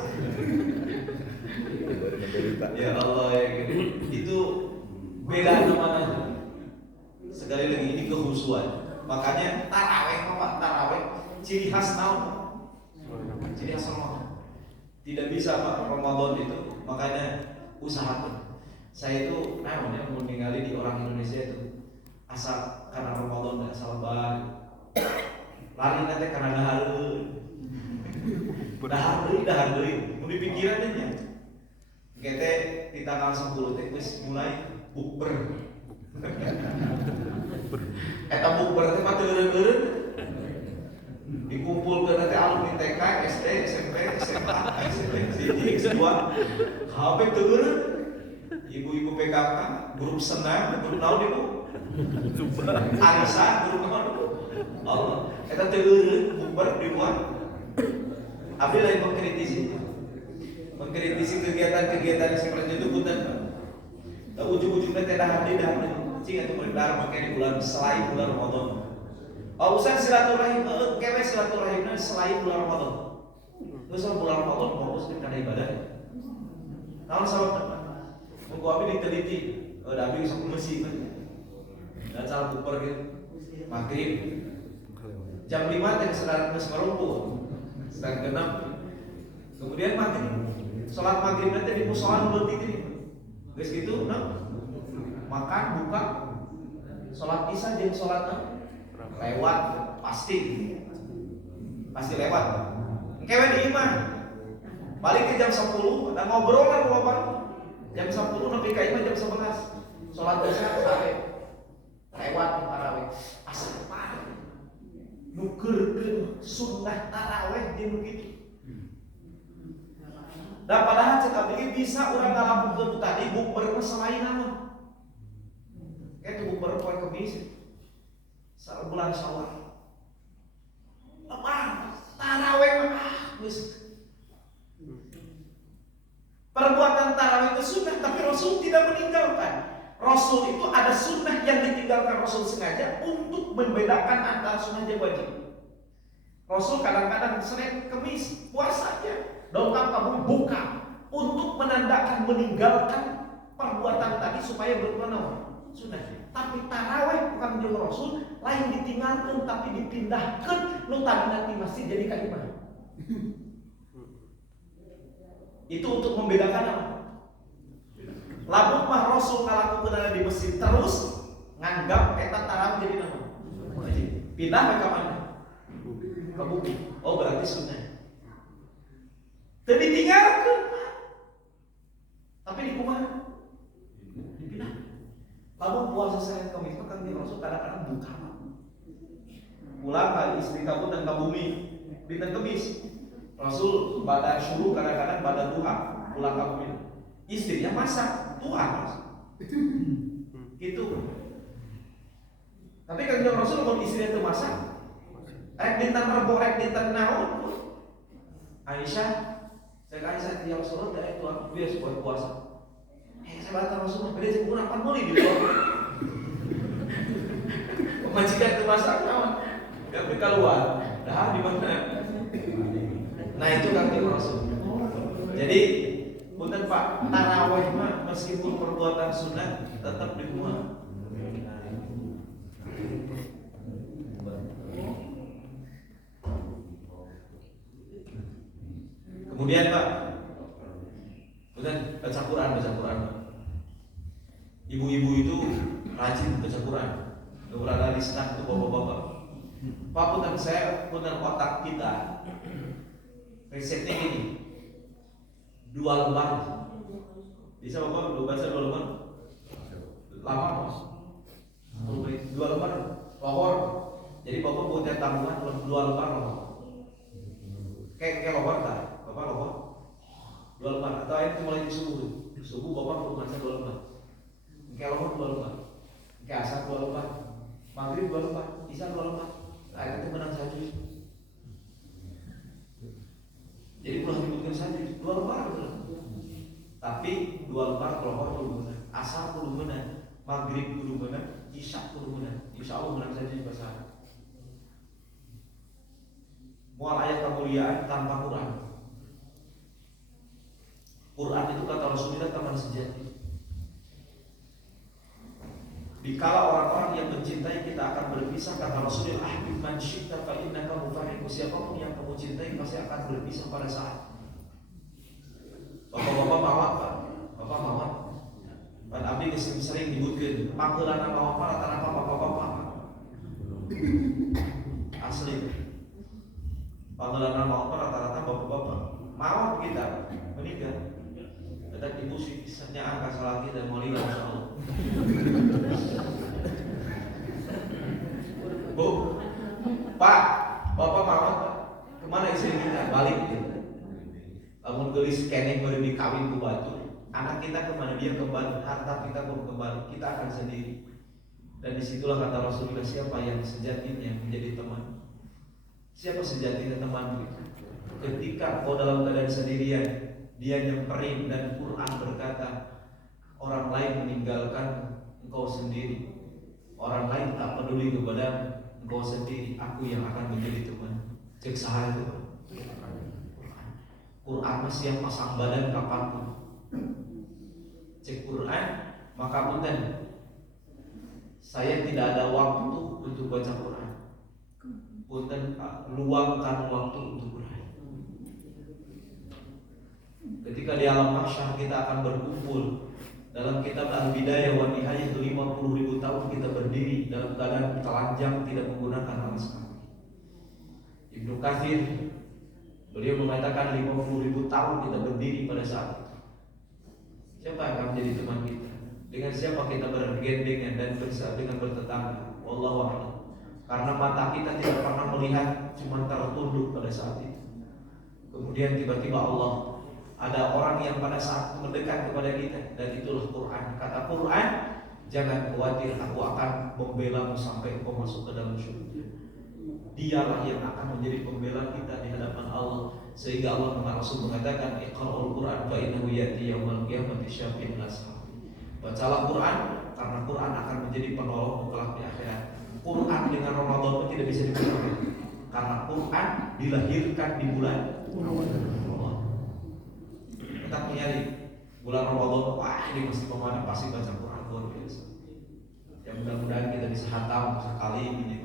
Ya Allah ya gitu. Itu beda namanya. Sekali lagi ini kehusuan. Makanya tarawih Pak, tarawih ciri khas naon? Ciri khas Ramadan. Tidak bisa Pak Ramadan itu. Makanya usahakan. Saya itu namanya mau ningali di orang Indonesia itu asal karena Ramadan dan asal balik. Lari nanti karena dahar deui, mau dipikiran aja. Kita di tanggal 10 teh mulai bukber. Eta bukber teh mah teureun-eureun. Dikumpulkeun nanti alumni TK, SD, SMP, SMA, SMP, S2, kabeh teureun. Ibu-ibu PKK, grup senam, grup naon ibu? Arisan, grup naon? Allah, eta teureun bukber di luar. Abdi lain mengkritisi kegiatan-kegiatan yang seperti itu punten. Ujung-ujungnya teh dahar cing atuh beredar make di bulan selain bulan Ramadan. Urusan silaturahim kewe silaturahimna selain bulan Ramadan. Terus bulan Ramadan fokus di kana ibadah. Naon sababna? Mengko abi diteliti, da abi sok mesi kan. Dan salah bukber gitu. Maghrib Jam 5 teh sedang ngerumpul. Sedang genap. Kemudian maghrib. Salat maghrib nanti di musola leutik ini. Geus kitu makan buka salat isya jeung salat lewat pasti lewat. Kewe di imah. Balik ke jam 10 ada ngobrol kan bapak. Jam 10 nepi ka imah jam 11. Salat isya sampai lewat tarawih. Asal parah. Nukeurkeun sunnah tarawih jeung kitu. Dan padahal cek abdi bisa urang ngalakukeun tadi bukber selain nama. Itu bukber poe Kemis. Bulan Syawal. Apa? Tarawih geus. Perbuatan tarawih itu sunnah, tapi Rasul tidak meninggalkan. Rasul itu ada sunnah yang ditinggalkan Rasul sengaja untuk membedakan antara sunnah dan wajib. Rasul kadang-kadang Senin, Kemis, puasanya dongkap kamu buka untuk menandakan meninggalkan perbuatan tadi supaya berpengaruh sunnah. Tapi tarawih bukan jeung Rasul lain ditinggalkan tapi dipindahkan nu tadi nanti masih jadi kalimah. Itu untuk membedakan apa? Lamun mah Rasul ngalakukeun di masjid terus nganggap eta tarawih jadi nama. Pindah ke mana? Ke bumi. Oh berarti sunnah. Teu ditinggalkeun. Tapi di kumaha? Dipindah. Lamun puasa Senin Kamis mah kan Rasul kadang-kadang buka. Pulang ka istri kamu dan ke bumi dinten Kamis. Rasul pada syuruh kadang-kadang pada duha pulang ke bumi. Istrinya masak, Tuhan masak. Gitu. Tapi kan Rasul kalau istrinya itu masak, rek dinten Rebo, rek dinten naon. Aisyah, saya Aisyah ya Rasulullah dari itu aku biasa buat puasa. Saya baca Rasulullah, beda sih kurang 4 muli di bawah. Pemajikan itu masak naon? Tapi keluar, dah di mana? Nah itu kan Rasul. Jadi punten Pak, tarawih mah meskipun perbuatan sunat tetap dimuat. Kemudian Pak, punten baca Quran. Ibu-ibu itu rajin baca Quran. Berada di senat itu bapak-bapak. Pak punten saya punten otak kita. Resepnya gini. 2 lembar. Bisa Bapak baca 2 lembar? Lama Mas. 2 lembar lohor. Jadi Bapak punya tabungan 2 lembar lohor. Kayak lohor tak? Bapak lohor 2 lembar. Atau ayat mulai di subuh. Subuh Bapak perlu baca 2 lembar. Kayak lohor 2 lembar. Kayak asar 2 lembar. Maghrib 2 lembar. Isya 2 lembar. Ayat itu menang saja. Jadi pulang dibutuhkan saja 2 lembar betul. Tapi 2 lembar lohor kudu beunang, asar kudu beunang, maghrib kudu beunang, isya kudu beunang. Insyaallah menang saja di bahasa. Moal ayat kemuliaan tanpa Quran. Quran itu kata Rasulullah teman sejati. Dikala orang-orang yang mencintai kita akan berpisah, kata Rasulullah, ahbib man syi'ta fa innaka mufariqu. Siapapun yang kamu cintai pasti akan berpisah pada saat. Bapak-bapak mawat Pak. Bapak mawat. Pan abdi sering nyebutkeun, panggeulana mawat rata-rata bapak-bapak. Asli. Panggeulana mawat rata-rata bapak-bapak. Mawat kita menikah. Tetap ibu sisanya angka salaki dan mulia insyaallah. Bu, Pak, Bapak mawat Pak. Kemana istri kita? Balik gitu. Lamun gelis keneh baru dikawin ku batu. Anak kita kemana? Dia kembali. Harta kita pun kembali. Kita akan sendiri. Dan disitulah kata Rasulullah, siapa yang sejatinya menjadi teman? Siapa sejatinya teman? Ketika kau dalam keadaan sendirian, dia nyemperin dan Quran berkata, orang lain meninggalkan engkau sendiri. Orang lain tak peduli kepada engkau sendiri. Aku yang akan menjadi teman. Cek saha itu Pak. Quran masih yang pasang badan kapanpun. Cek Quran, maka punten saya tidak ada waktu untuk baca Quran. punten luangkan waktu untuk berhaji. Ketika di alam mahsyar kita akan berkumpul. Dalam kitab Al-Bidayah wa Nihayah 50.000 tahun kita berdiri dalam keadaan telanjang tidak menggunakan alas kaki. Ibnu Katsir beliau mengatakan 50.000 tahun kita berdiri pada saat itu. Siapa yang akan menjadi teman kita? Dengan siapa kita bergandengan dan dengan bertetangga? Wallahu a'lam. Karena mata kita tidak pernah melihat, cuma tertunduk pada saat itu. Kemudian tiba-tiba Allah, ada orang yang pada saat mendekat kepada kita, dan itulah Quran. Kata Quran, jangan khawatir, aku akan membelamu sampai engkau masuk ke dalam surga. Dialah yang akan menjadi pembela kita di hadapan Allah. Sehingga Allah Rasul mengatakan, Iqra'ul Quran fa innahu ya'ti yaumil qiyamati syafi'an ashab. Bacalah Quran, karena Quran akan menjadi penolong kelak di akhirat. Quran dengan Ramadan pun tidak bisa dipisahkan, karena Quran dilahirkan di bulan Ramadan. Kita punya di bulan Ramadan, wah ini mesti pemana pasti baca Quran luar biasa. Ya mudah-mudahan kita bisa hatam sekali ini.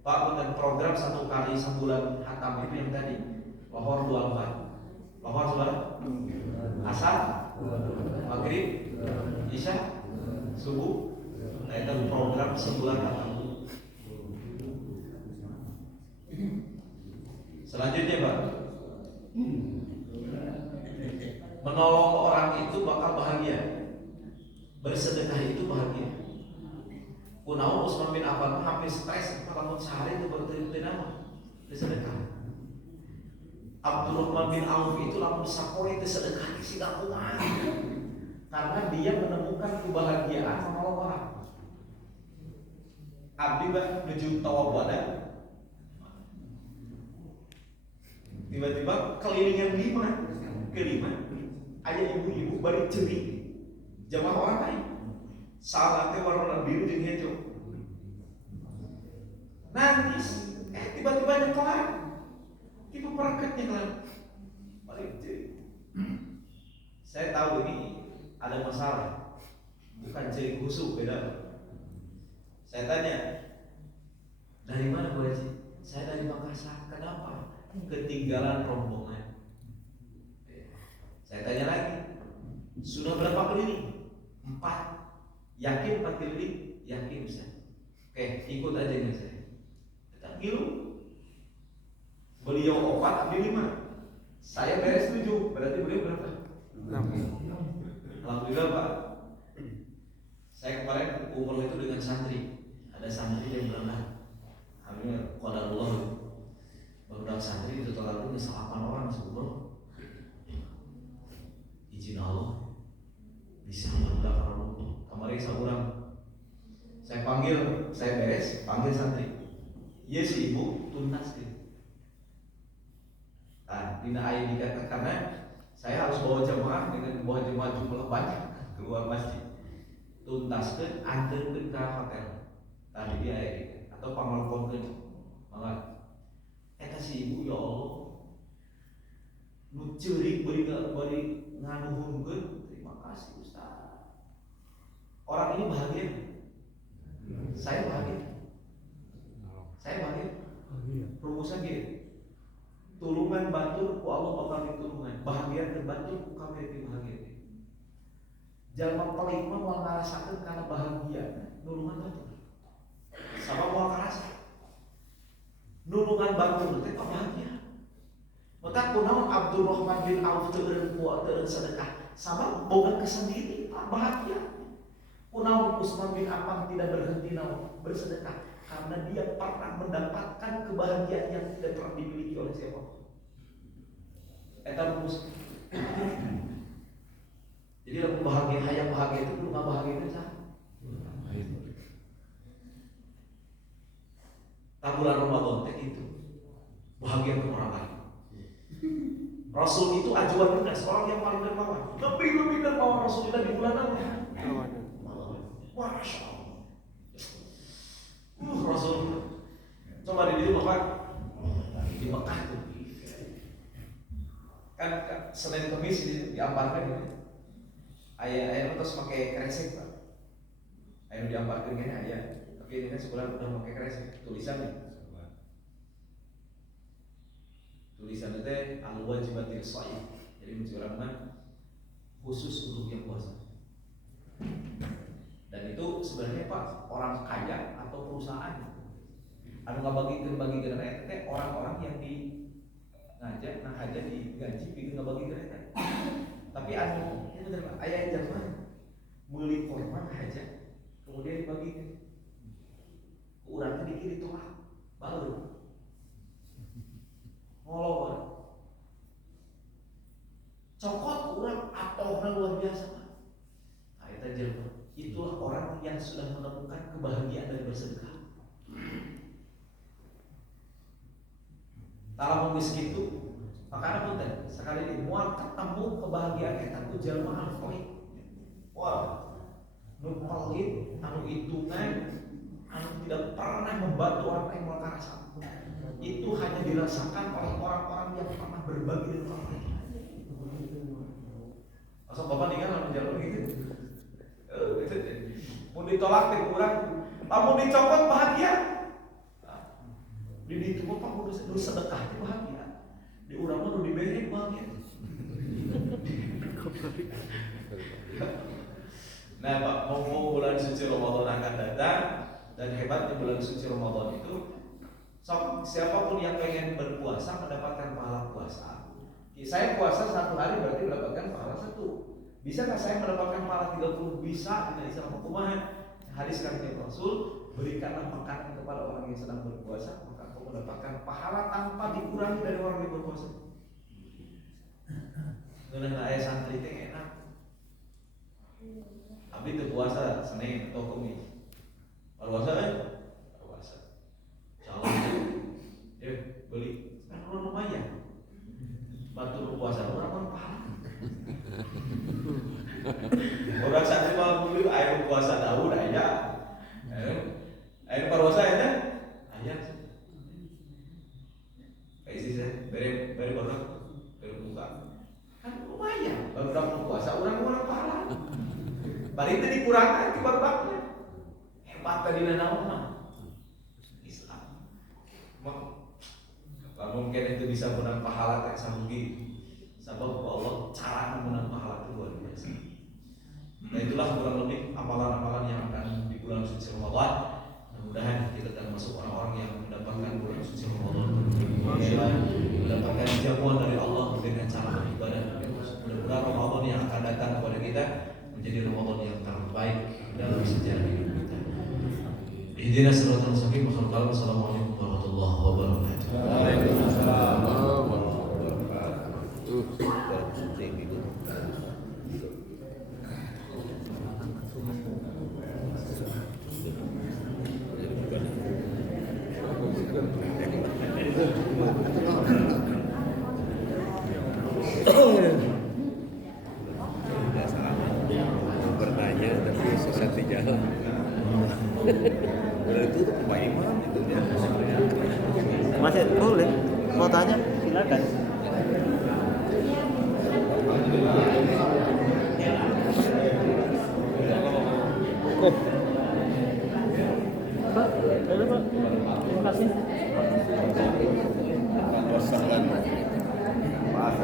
Pak, dan program 1 kali sebulan hatam itu yang tadi Lohor 24, Lohor saudara, Asar, Maghrib, Isya, Subuh. Nah itu program sebulan hatam. Selanjutnya Pak, menolong orang itu bakal bahagia, bersedekah itu bahagia. Kunaon Utsman bin Affan hampir stres kalau sehari itu bertenang bersedekah. Abdurrahman bin Auf itu lamun sapoe itu sedekah sih gak kuat, karena dia menemukan kebahagiaan menolong orang. Abdi bah menuju tawabana, tiba-tiba keliling yang kelima ayah ibu-ibu balik ceri jamaah orang lain. Salatnya warna biru jeung hijau. Nangis, tiba-tiba nyekelan. Tiba perangkatnya kelan. Balik ceri. Saya tahu ini ada masalah. Bukan ceri khusuk, beda. Saya tanya, dari mana Bu Haji? Saya dari Makassar. Kenapa? Ketinggalan rombongan. Saya tanya lagi, sudah berapa keliling? 4. Yakin 4 keliling? Yakin bisa. Oke, ikut aja dengan saya. Kita ngilu. Beliau 4, ambil 5. Saya beres 7. Berarti beliau berapa? 6. Alhamdulillah Pak. Saya kemarin umroh itu dengan santri. Ada santri yang berangkat. Alhamdulillah, qadarullah. Baru santri itu terlalu 8 orang sebelum izin Allah bisa berangkat orang. Kemarin seorang saya panggil, saya beres, panggil santri. Iya si ibu tuntas deh. Nah, dina ayat dikatakan karena saya harus bawa jemaah dengan bawa jemaah jumlah banyak keluar masjid. Tuntaskan, antarkan ke hotel. Tadi dia ayat atau pangelponkeun. Mangga. Eta si ibu ya Allah. Nu ceurik bari nganuhunkeun. Terima kasih Ustaz. Orang ini bahagia. Saya bahagia. Saya bahagia. Rumusan gitu. Tulungan batur ku Allah bakal ditulungan. Bahagia dan batur ku kami bahagia. Jalma pelit mah moal ngarasakeun kana bahagia. Nulungan batur. Sama moal ngarasa. Nulungan batur teh bahagia. Maka kunaon Abdurrahman bin Auf teu sedekah. Sama boga kesendiri bahagia. Kunaon Utsman bin Affan tidak berhenti bersedekah karena dia pernah mendapatkan kebahagiaan yang tidak pernah dimiliki oleh siapa. Eta rumus. Jadi lagu bahagia, hayang bahagia itu belum bahagia itu sah. Bulan Ramadan teh itu bahagia ke orang lain. Rasul itu ajuan lunas, orang yang paling dermawan. Lebih dermawan Rasulullah di bulan apa? Masya Allah. Rasul coba di Bapak di Mekah tuh kan Senin Kemis diamparkan ayah terus pakai kresek Pak. Ayah diamparkan kan ayah, tapi ini kan sebulan udah pakai kresek tulisan nih Tulisannya teh al-wajibatil shaih. Jadi mencerahkan khusus untuk yang puasa. Dan itu sebenarnya Pak, orang kaya atau perusahaan anu ngabagikeun teh orang-orang yang di ngajak nah aja digaji bikin ngabagi kereta. Tapi anu itu bener Pak, aya zaman meuli korban aja kemudian dibagi urang teh dikiri tolak baru ngolong cokot urang atohna luar biasa Pak. Nah, eta jelema itulah orang yang sudah menemukan kebahagiaan dari bersedekah. Kalau geus kitu, makanya punten sekali ini moal ketemu kebahagiaan eta ku jalma anu poe. Wah, nu pelit, anu hitungan, anu tidak pernah membantu orang lain moal karasa. Itu hanya dirasakan oleh orang-orang yang pernah berbagi dengan orang lain. Masa bapak nikah anu jalma gitu. Mau ditolak teh kurang, lamun dicopot bahagia. Di itu bapak mau sedekah itu bahagia. Di urang mah diberi bahagia. Nah, Pak, mau bulan suci Ramadan akan datang dan hebatnya bulan suci Ramadan itu siapapun yang pengen berpuasa mendapatkan pahala puasa. Saya puasa 1 hari berarti mendapatkan pahala 1. Bisa nggak saya mendapatkan pahala 30? Bisa. Tidak Islam hukumnya hadis kata Rasul, berikanlah makanan kepada orang yang sedang berpuasa, maka kau mendapatkan pahala tanpa dikurangi dari orang yang berpuasa. Nuna ayah santri teh enak. Abdi teu puasa Senin atau Kamis. Puasa kan? Puasa. Calon beli kan lumayan. Batu puasa orang pahala. Orang santri malam dulu air puasa Daud aja. Air puasa aja. Ayah. Kayak sih saya beri baru buka. Kan lumayan. Baru dapat puasa orang pahala. Bari itu dikurangkan di barbaknya. Hebat tadi naon Islam. Mungkin itu bisa menang pahala tak sanggup. Sebab Allah cara menang pahala itu luar biasa. Nah itulah kurang lebih amalan-amalan yang akan di bulan suci Ramadan. Mudah-mudahan kita termasuk orang-orang yang mendapatkan bulan suci Ramadan, mendapatkan jamuan dari Allah dengan cara beribadah. Mudah-mudahan Ramadan yang akan datang kepada kita menjadi Ramadan yang terbaik dalam sejarah hidup kita. Ihdinas siratal mustaqim. Wassalamualaikum warahmatullahi wabarakatuh. Waalaikumsalam warahmatullahi wabarakatuh. Bertanya tapi sesat di jalan. Itu Pak Imam itu dia. Masih boleh, mau tanya silakan. Pak, ada Pak. Terima kasih. Wassalam. Maaf,